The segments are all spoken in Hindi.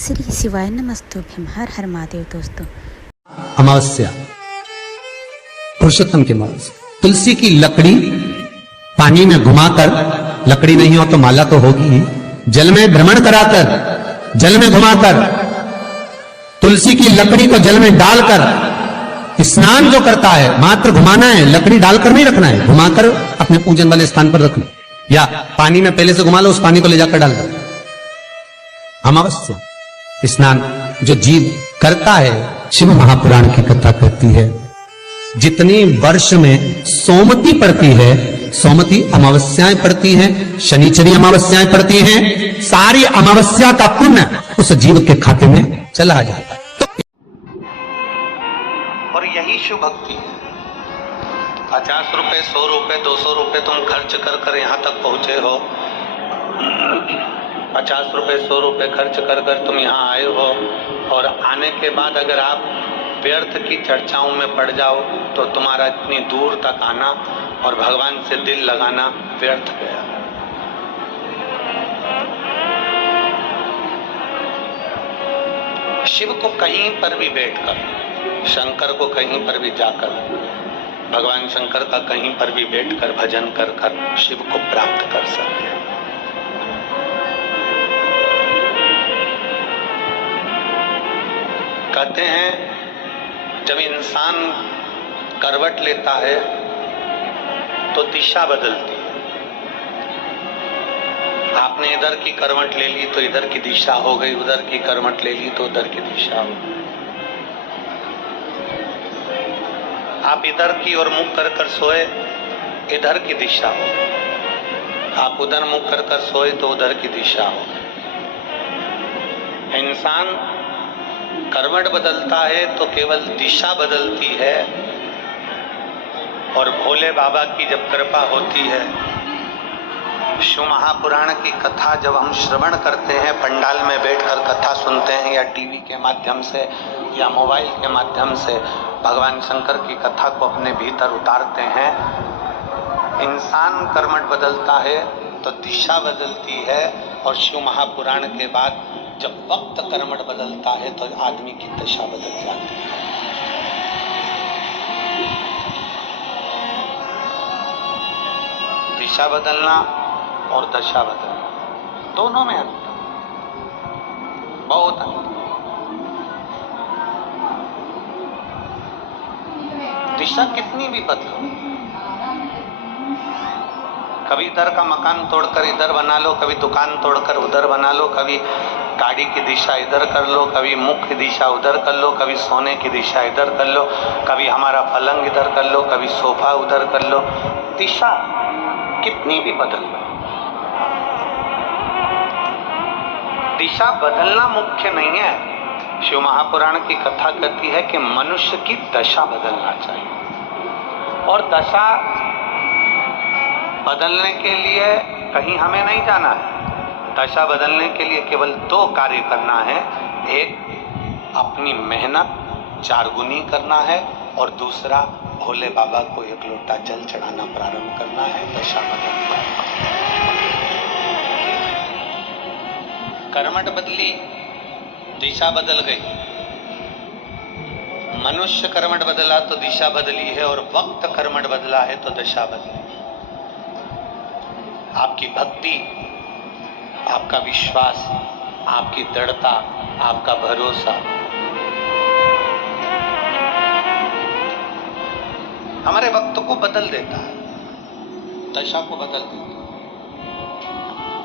श्री शिवाय नमस्तुभ्यम। हर हर महादेव। दोस्तों, अमावस्या पुरुषोत्तम की अमावस्या, तुलसी की लकड़ी पानी में घुमाकर, लकड़ी नहीं हो तो माला तो होगी ही, जल में भ्रमण कराकर, जल में घुमाकर, तुलसी की लकड़ी को जल में डालकर स्नान जो करता है, मात्र घुमाना है, लकड़ी डालकर नहीं रखना है, घुमाकर अपने पूजन वाले स्थान पर रखना, या पानी में पहले से घुमा लो, उस पानी को ले जाकर डाल दो। अमावस्या स्नान जो जीव करता है, शिव महापुराण की कथा कहती है, जितनी वर्ष में सोमती पड़ती है, सोमती अमावस्याएं पड़ती हैं, शनिचरी अमावस्याएं पड़ती हैं, सारी अमावस्या का पुण्य उस जीव के खाते में चला जाता है। और यही शिव भक्ति है। 50 रुपए, 100 रुपए, 200 रुपए तुम खर्च कर कर यहाँ तक पहुंचे हो, 50 रुपए, 100 रुपए खर्च कर कर तुम यहाँ आए हो, और आने के बाद अगर आप व्यर्थ की चर्चाओं में पड़ जाओ तो तुम्हारा इतनी दूर तक आना और भगवान से दिल लगाना व्यर्थ गया। शिव को कहीं पर भी बैठकर, शंकर को कहीं पर भी जाकर, भगवान शंकर का कहीं पर भी बैठकर भजन कर कर शिव को प्राप्त कर सकते हैं। कहते हैं जब इंसान करवट लेता है तो दिशा बदलती है। आपने इधर की करवट ले ली तो इधर की दिशा हो गई, उधर की करवट ले ली तो उधर की दिशा हो गई। आप इधर की ओर मुख कर कर सोए, इधर की दिशा हो, आप उधर मुख कर कर सोए तो उधर की दिशा हो। इंसान करवट बदलता है तो केवल दिशा बदलती है, और भोले बाबा की जब कृपा होती है, शिव महापुराण की कथा जब हम श्रवण करते हैं, पंडाल में बैठकर कथा सुनते हैं, या टीवी के माध्यम से या मोबाइल के माध्यम से भगवान शंकर की कथा को अपने भीतर उतारते हैं, इंसान करवट बदलता है तो दिशा बदलती है, और शिव महापुराण के बाद जब वक्त करवट बदलता है तो आदमी की दशा बदल जाती है। दिशा बदलना और दशा बदलना दोनों में अंतर, बहुत अंतर। दिशा कितनी भी बदलो, कभी इधर का मकान तोड़कर इधर बना लो, कभी दुकान तोड़कर उधर बना लो, कभी गाड़ी की दिशा इधर कर लो, कभी मुख की दिशा उधर कर लो, कभी सोने की दिशा इधर कर लो, कभी हमारा पलंग इधर कर लो, कभी सोफा उधर कर लो, दिशा कितनी भी बदल लो, दिशा बदलना मुख्य नहीं है। शिव महापुराण की कथा कहती है कि मनुष्य की दशा बदलना चाहिए, और दशा बदलने के लिए कहीं हमें नहीं जाना है। दशा बदलने के लिए केवल 2 कार्य करना है, एक अपनी मेहनत 4 गुनी करना है, और दूसरा भोले बाबा को 1 लोटा जल चढ़ाना प्रारंभ करना है। दशा बदलना, करवट बदली, दिशा बदल गई। मनुष्य करवट बदला तो दिशा बदली है, और वक्त करवट बदला है तो दशा बदली। आपकी भक्ति, आपका विश्वास, आपकी दृढ़ता, आपका भरोसा हमारे वक्त को बदल देता है, दशा को बदल देता है।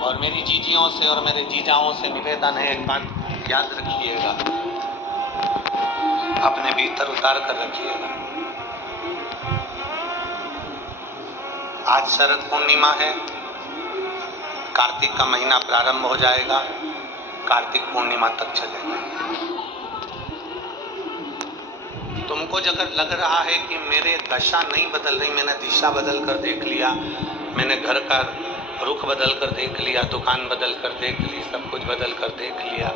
और मेरी जीजियों से और मेरे जीजाओं से निवेदन है, एक बात याद रखिएगा, अपने भीतर उतार कर रखिएगा। आज शरद पूर्णिमा है, कार्तिक का महीना प्रारंभ हो जाएगा, कार्तिक पूर्णिमा तक चलेगा। तुमको जब लग रहा है कि मेरे दशा नहीं बदल रही, मैंने दिशा बदल कर देख लिया, मैंने घर का रुख बदल कर देख लिया, दुकान बदल कर देख ली, सब कुछ बदल कर देख लिया,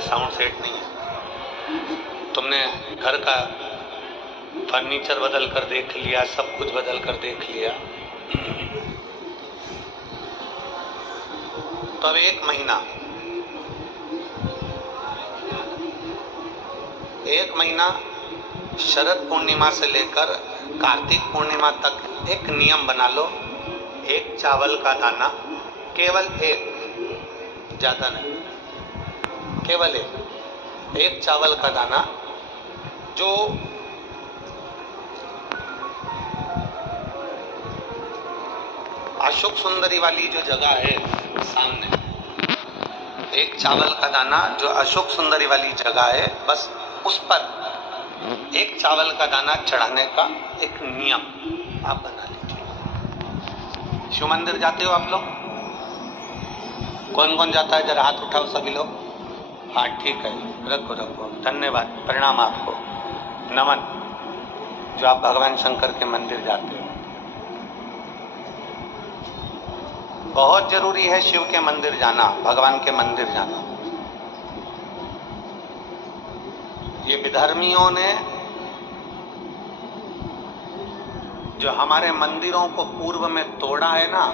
साउंड सेट नहीं है, तुमने घर का फर्नीचर बदल कर देख लिया, सब कुछ बदल कर देख लिया, तो अब 1 महीना एक महीना शरद पूर्णिमा से लेकर कार्तिक पूर्णिमा तक एक नियम बना लो, एक चावल का दाना, केवल एक, ज्यादा नहीं, केवल एक चावल का दाना, जो अशोक सुंदरी वाली जो जगह है सामने, एक चावल का दाना जो अशोक सुंदरी वाली जगह है, बस उस पर एक चावल का दाना चढ़ाने का एक नियम आप बना लीजिए। शिव मंदिर जाते हो आप लोग? कौन कौन जाता है? जरा हाथ उठाओ सभी लोग। हाँ ठीक है, रखो रखो, धन्यवाद, प्रणाम आपको, नमन, जो आप भगवान शंकर के मंदिर जाते हो। बहुत जरूरी है शिव के मंदिर जाना, भगवान के मंदिर जाना। ये विधर्मियों ने जो हमारे मंदिरों को पूर्व में तोड़ा है ना,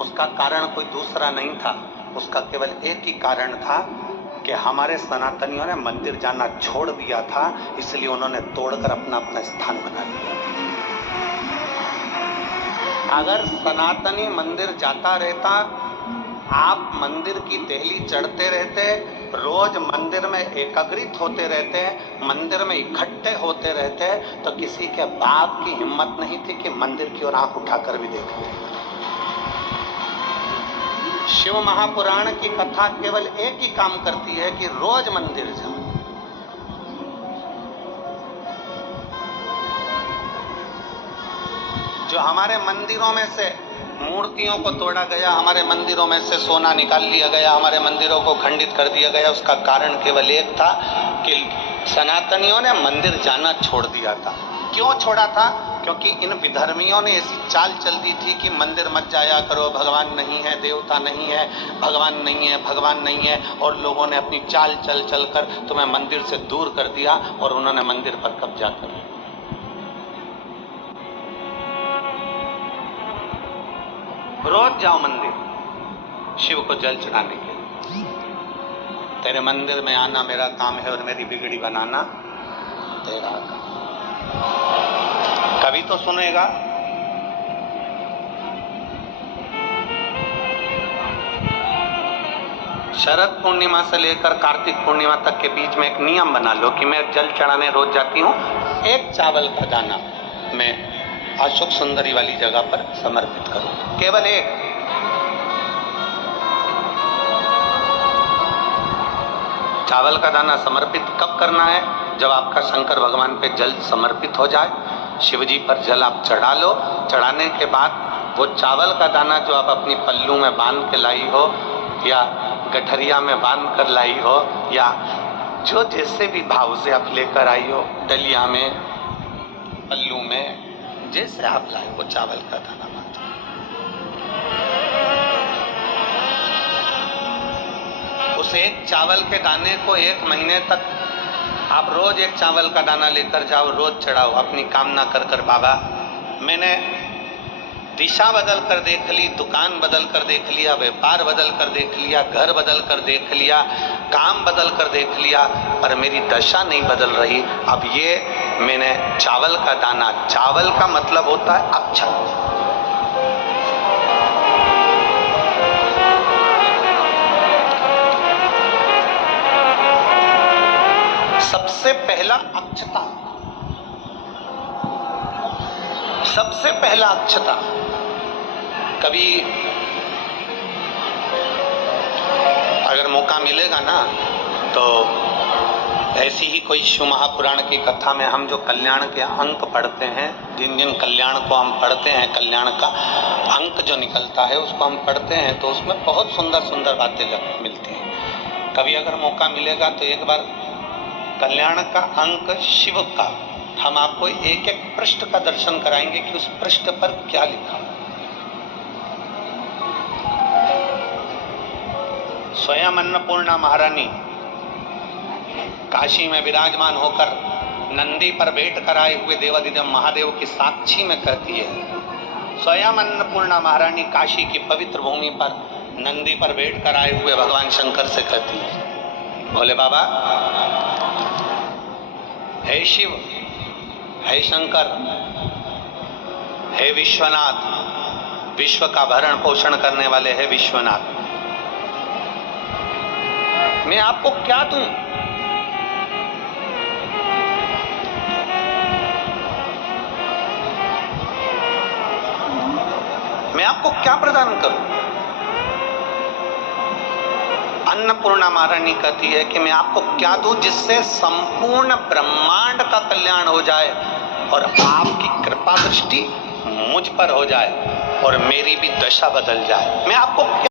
उसका कारण कोई दूसरा नहीं था, उसका केवल एक ही कारण था कि हमारे सनातनियों ने मंदिर जाना छोड़ दिया था, इसलिए उन्होंने तोड़कर अपना अपना स्थान बना लिया। अगर सनातनी मंदिर जाता रहता, आप मंदिर की देहली चढ़ते रहते, रोज मंदिर में एकत्रित होते रहते, मंदिर में इकट्ठे होते रहते, तो किसी के बाप की हिम्मत नहीं थी कि मंदिर की ओर आंख उठाकर भी देखते। शिव महापुराण की कथा केवल एक ही काम करती है कि रोज मंदिर जाओ। जो हमारे मंदिरों में से मूर्तियों को तोड़ा गया, हमारे मंदिरों में से सोना निकाल लिया गया, हमारे मंदिरों को खंडित कर दिया गया, उसका कारण केवल एक था कि सनातनियों ने मंदिर जाना छोड़ दिया था। क्यों छोड़ा था? क्योंकि इन विधर्मियों ने ऐसी चाल चल दी थी कि मंदिर मत जाया करो, भगवान नहीं है, देवता नहीं है, भगवान नहीं है, भगवान नहीं है, और लोगों ने अपनी चाल चल चल कर तुम्हें मंदिर से दूर कर दिया और उन्होंने मंदिर पर कब्जा कर लिया। रोज जाओ मंदिर शिव को जल चढ़ाने के लिए। तेरे मंदिर में आना मेरा काम है और मेरी बिगड़ी बनाना तेरा काम। कभी तो सुनेगा। शरद पूर्णिमा से लेकर कार्तिक पूर्णिमा तक के बीच में एक नियम बना लो कि मैं जल चढ़ाने रोज जाती हूँ, एक चावल का दाना मैं अशोक सुंदरी वाली जगह पर समर्पित करो, केवल एक। चावल का दाना समर्पित कब करना है? जब आपका शंकर भगवान पे जल समर्पित हो जाए, शिव जी पर जल आप चढ़ा लो। चढ़ाने के बाद वो चावल का दाना जो आप अपनी पल्लू में बांध के लाई हो, या गठरिया में बांध कर लाई हो, या जो जैसे भी भाव से आप लेकर आई हो, डलिया में, पल्लू में, जैसे आप लाए वो चावल का दाना बांधो। उस एक चावल के दाने को एक महीने तक आप रोज एक चावल का दाना लेकर जाओ, रोज चढ़ाओ, अपनी कामना कर कर। बाबा मैंने दिशा बदल कर देख ली, दुकान बदल कर देख लिया, व्यापार बदल कर देख लिया, घर बदल कर देख लिया, काम बदल कर देख लिया, पर मेरी दशा नहीं बदल रही। अब ये मैंने चावल का दाना, चावल का मतलब होता है अक्षत। सबसे पहला अक्षता, सबसे पहला अक्षता। कभी अगर मौका मिलेगा ना तो ऐसी ही कोई शिव महापुराण की कथा में हम जो कल्याण के अंक पढ़ते हैं, जिन जिन कल्याण को हम पढ़ते हैं, कल्याण का अंक जो निकलता है उसको हम पढ़ते हैं, तो उसमें बहुत सुंदर सुंदर बातें मिलती हैं। कभी अगर मौका मिलेगा तो एक बार कल्याण का अंक शिव का हम आपको एक एक पृष्ठ का दर्शन कराएंगे कि उस पृष्ठ पर क्या लिखा। स्वयं अन्नपूर्णा महारानी काशी में विराजमान होकर नंदी पर बैठ कर आए हुए देवाधिदेव महादेव की साक्षी में कहती है, स्वयं अन्नपूर्णा महारानी काशी की पवित्र भूमि पर नंदी पर बैठ कर आए हुए भगवान शंकर से कहती है, बोले बाबा हे शिव, हे शंकर, हे विश्वनाथ, विश्व का भरण पोषण करने वाले हे विश्वनाथ, मैं आपको क्या दूं? मैं आपको क्या प्रदान करूं? अन्नपूर्णा महारानी कहती है कि मैं आपको क्या दूं जिससे संपूर्ण ब्रह्मांड का कल्याण हो जाए और आपकी कृपा दृष्टि मुझ पर हो जाए और मेरी भी दशा बदल जाए। मैं आपको